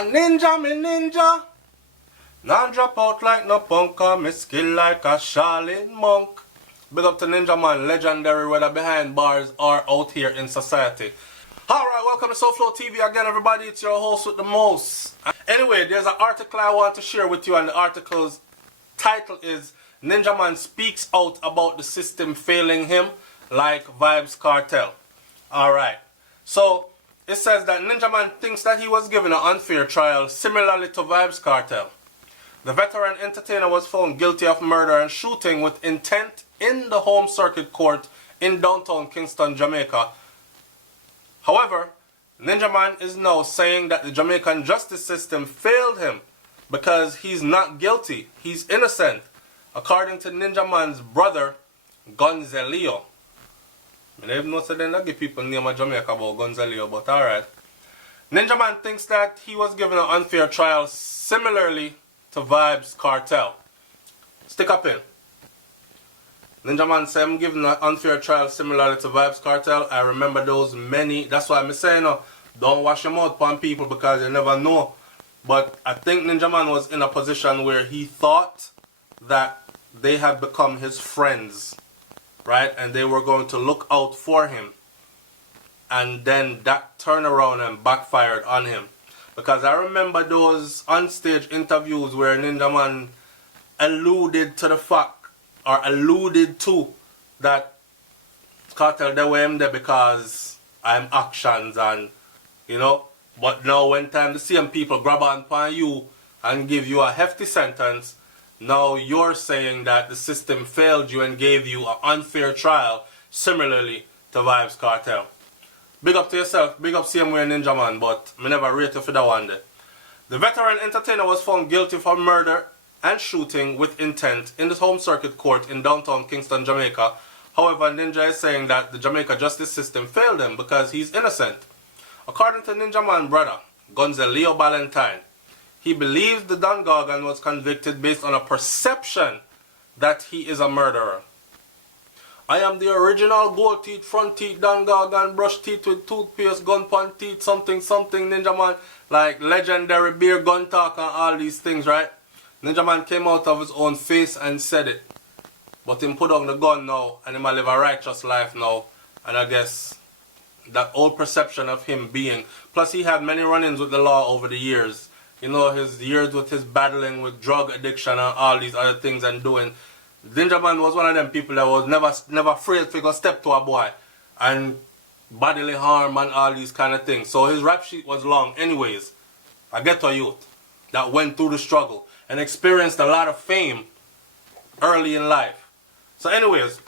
A ninja, me ninja. Now drop out like no punker, me skill like a Shaolin monk. Big up to Ninja Man, legendary whether behind bars or out here in society. Alright, welcome to SoFlo TV again everybody, it's your host with the most. Anyway, there's an article I want to share with you and the article's title is Ninja Man speaks out about the system failing him like Vybz Kartel. Alright, so it says that Ninja Man thinks that he was given an unfair trial similarly to Vybz Kartel. The veteran entertainer was found guilty of murder and shooting with intent in the home circuit court in downtown Kingston, Jamaica. However, Ninja Man is now saying that the Jamaican justice system failed him because he's not guilty, he's innocent, according to Ninja Man's brother, Gonzaleo. I don't even know so they don't give people name of Jamaica about Gonzaleo, but alright. Ninja Man thinks that he was given an unfair trial similarly to Vybz Kartel. Stick up in. Ninja Man said I'm giving an unfair trial similarly to Vybz Kartel. I remember those many. That's why I'm saying don't wash your mouth upon people because you never know. But I think Ninja Man was in a position where he thought that they had become his friends, right? And they were going to look out for him. And then that turned around and backfired on him. Because I remember those onstage interviews where Ninja Man alluded to the fact, or alluded to, that Kartel they were him there because I'm actions and, you know. But now when time the same people grab on upon you and give you a hefty sentence, now you're saying that the system failed you and gave you an unfair trial similarly to Vybz Kartel. Big up to yourself, big up same way Ninja Man, but I never rate you for that one day. The veteran entertainer was found guilty for murder and shooting with intent in the home circuit court in downtown Kingston, Jamaica. However, Ninja is saying that the Jamaica justice system failed him because he's innocent. According to Ninja Man's brother, Gonzaleo Ballantyne, he believes the Don Gargan was convicted based on a perception that he is a murderer. I am the original gold teeth, front teeth, Don Gargan, brush teeth with toothpaste, gun pan teeth, something, Ninja Man, like legendary beer gun talk and all these things, right? Ninja Man came out of his own face and said it. But him put on the gun now and he might live a righteous life now. And I guess that old perception of him being. Plus he had many run-ins with the law over the years. You know, his years with his battling with drug addiction and all these other things and doing. Ninja Man was one of them people that was never afraid to go step to a boy. And bodily harm and all these kind of things. So his rap sheet was long anyways. A ghetto youth that went through the struggle and experienced a lot of fame early in life. So anyways,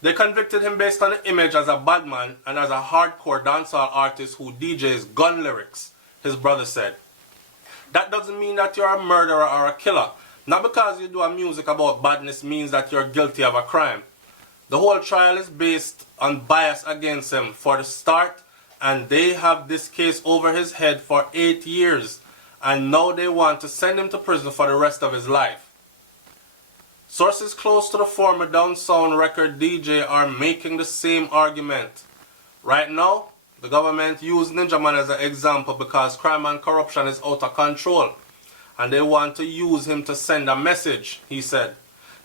they convicted him based on the image as a bad man and as a hardcore dancehall artist who DJs gun lyrics, his brother said. That doesn't mean that you're a murderer or a killer. Not because you do a music about badness means that you're guilty of a crime. The whole trial is based on bias against him for the start, and they have this case over his head for 8 years. And now they want to send him to prison for the rest of his life. Sources close to the former Down Sound record DJ are making the same argument. Right now, the government used Ninja Man as an example because crime and corruption is out of control. And they want to use him to send a message, he said.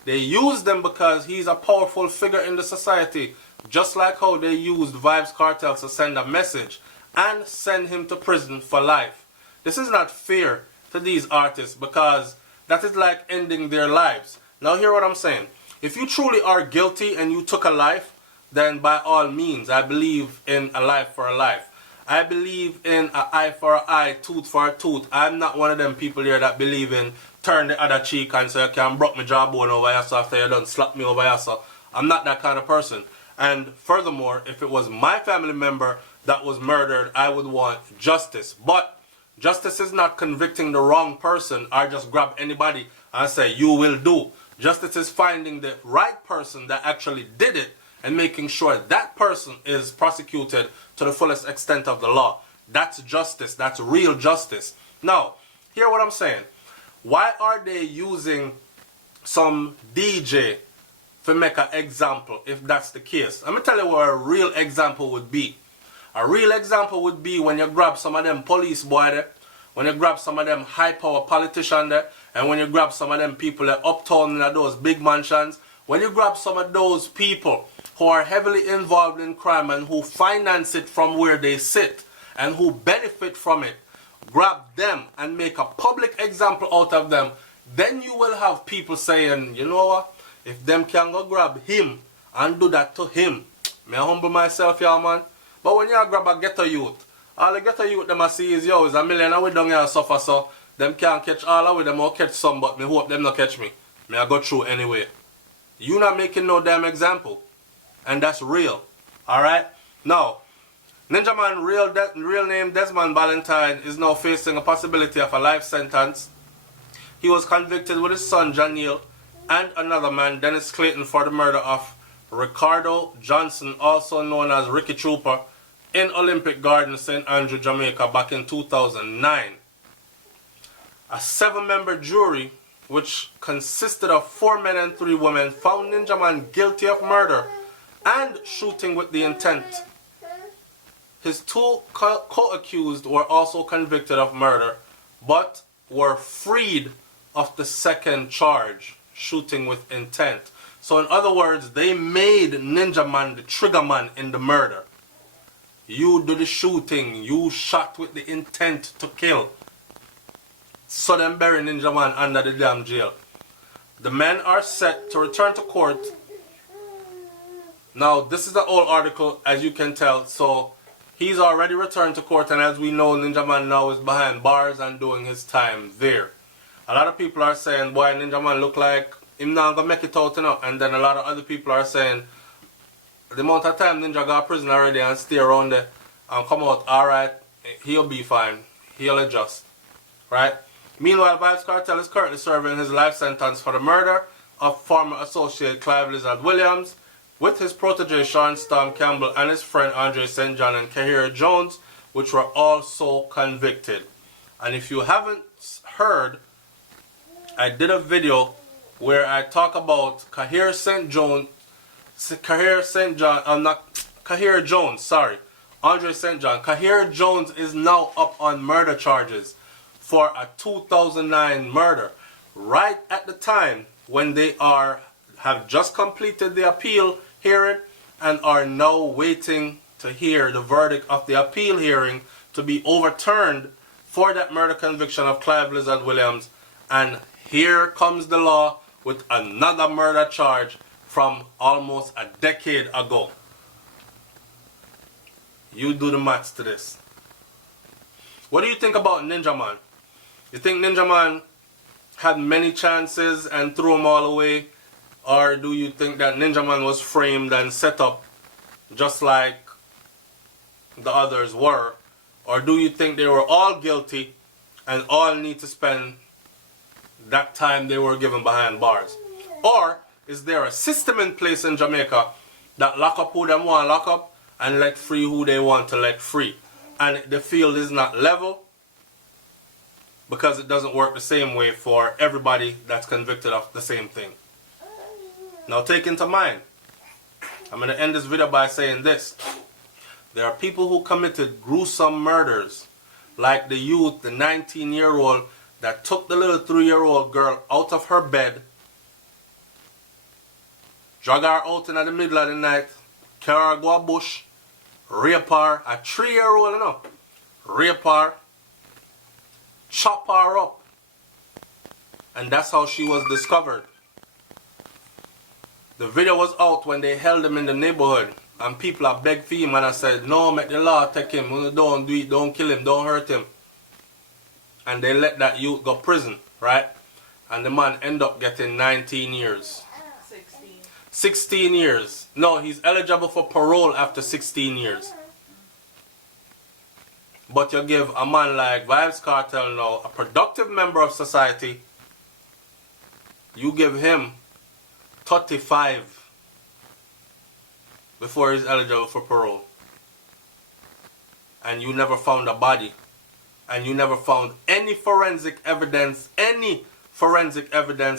They used him because he's a powerful figure in the society, just like how they used Vybz Kartel to send a message and send him to prison for life. This is not fair to these artists because that is like ending their lives. Now hear what I'm saying. If you truly are guilty and you took a life, then by all means, I believe in a life for a life. I believe in an eye for an eye, tooth for a tooth. I'm not one of them people here that believe in turn the other cheek and say you can broke my jawbone over here so after you done slap me over here. So I'm not that kind of person. And furthermore, if it was my family member that was murdered, I would want justice. But justice is not convicting the wrong person or just grab anybody and say you will do. Justice is finding the right person that actually did it and making sure that person is prosecuted to the fullest extent of the law. That's justice. That's real justice. Now, hear what I'm saying. Why are they using some DJ to make an example if that's the case? Let me tell you what a real example would be. A real example would be when you grab some of them police boy there when you grab some of them high power politicians there, and when you grab some of them people that uptown in those big mansions, when you grab some of those people who are heavily involved in crime and who finance it from where they sit and who benefit from it, grab them and make a public example out of them, then you will have people saying, you know what, if them can go grab him and do that to him, may I humble myself, yeah, man. But when you grab a ghetto youth, all the ghetto youth them I see is, yo, is a million of we down here suffer, so them can't catch all of them or catch some, but me hope them not catch me. May I go through anyway. You not making no damn example. And that's real. Alright? Now, Ninja Man real name Desmond Valentine is now facing a possibility of a life sentence. He was convicted with his son Janiel and another man, Dennis Clayton, for the murder of Ricardo Johnson, also known as Ricky Trooper, in Olympic Gardens, St. Andrew, Jamaica, back in 2009. A 7-member jury, which consisted of 4 men and 3 women, found Ninja Man guilty of murder and shooting with the intent. His 2 co-accused were also convicted of murder, but were freed of the second charge, shooting with intent. So in other words, they made Ninja Man the trigger man in the murder. You do the shooting, you shot with the intent to kill. So them bury Ninja Man under the damn jail. The men are set to return to court. Now, this is the old article, as you can tell, so he's already returned to court, and as we know, Ninja Man now is behind bars and doing his time there. A lot of people are saying, boy, Ninja Man look like him not gonna make it out, you know. And then a lot of other people are saying, the amount of time Ninja got prison already and stay around there and come out, alright, he'll be fine. He'll adjust. Right? Meanwhile, Vybz Kartel is currently serving his life sentence for the murder of former associate Clive Lizard Williams, with his protege Sean Storm Campbell and his friend Andre St. John and Kahira Jones, which were also convicted. And if you haven't heard, I did a video where I talk about Kahira Jones, sorry, Andre St. John. Kahira Jones is now up on murder charges for a 2009 murder, right at the time when they have just completed the appeal hearing and are now waiting to hear the verdict of the appeal hearing to be overturned for that murder conviction of Clive Lizard Williams. And here comes the law with another murder charge from almost a decade ago. You do the maths to this. What do you think about Ninja Man? You think Ninja Man had many chances and threw them all away? Or do you think that Ninja Man was framed and set up just like the others were? Or do you think they were all guilty and all need to spend that time they were given behind bars? Or is there a system in place in Jamaica that lock up who they want to lock up and let free who they want to let free? And the field is not level because it doesn't work the same way for everybody that's convicted of the same thing. Now take into mind, I'm going to end this video by saying this. There are people who committed gruesome murders, like the youth, the 19-year-old that took the little 3-year-old girl out of her bed, drag her out in the middle of the night, carry her go a bush, rape her, a 3-year-old, you know, rape her, chop her up, and that's how she was discovered. The video was out when they held him in the neighborhood, and people are begged for him, and I said, no, make the law take him, don't do it, don't kill him, don't hurt him. And they let that youth go prison, right? And the man end up getting 19 years. 16 years. No, he's eligible for parole after 16 years. But you give a man like Vybz Kartel now, a productive member of society, you give him 35 before he's eligible for parole. And you never found a body. And you never found any forensic evidence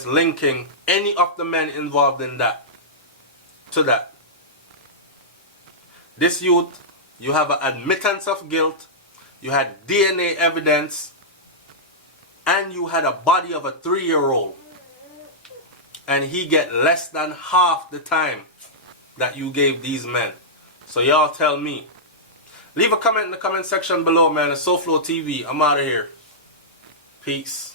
linking any of the men involved in that to that. This youth, you have an admittance of guilt, you had DNA evidence, man you had a body of a 3-year-old. And he get less than half the time that you gave these men. So y'all tell me. Leave a comment in the comment section below, man. It's SoFlo TV. I'm out of here. Peace.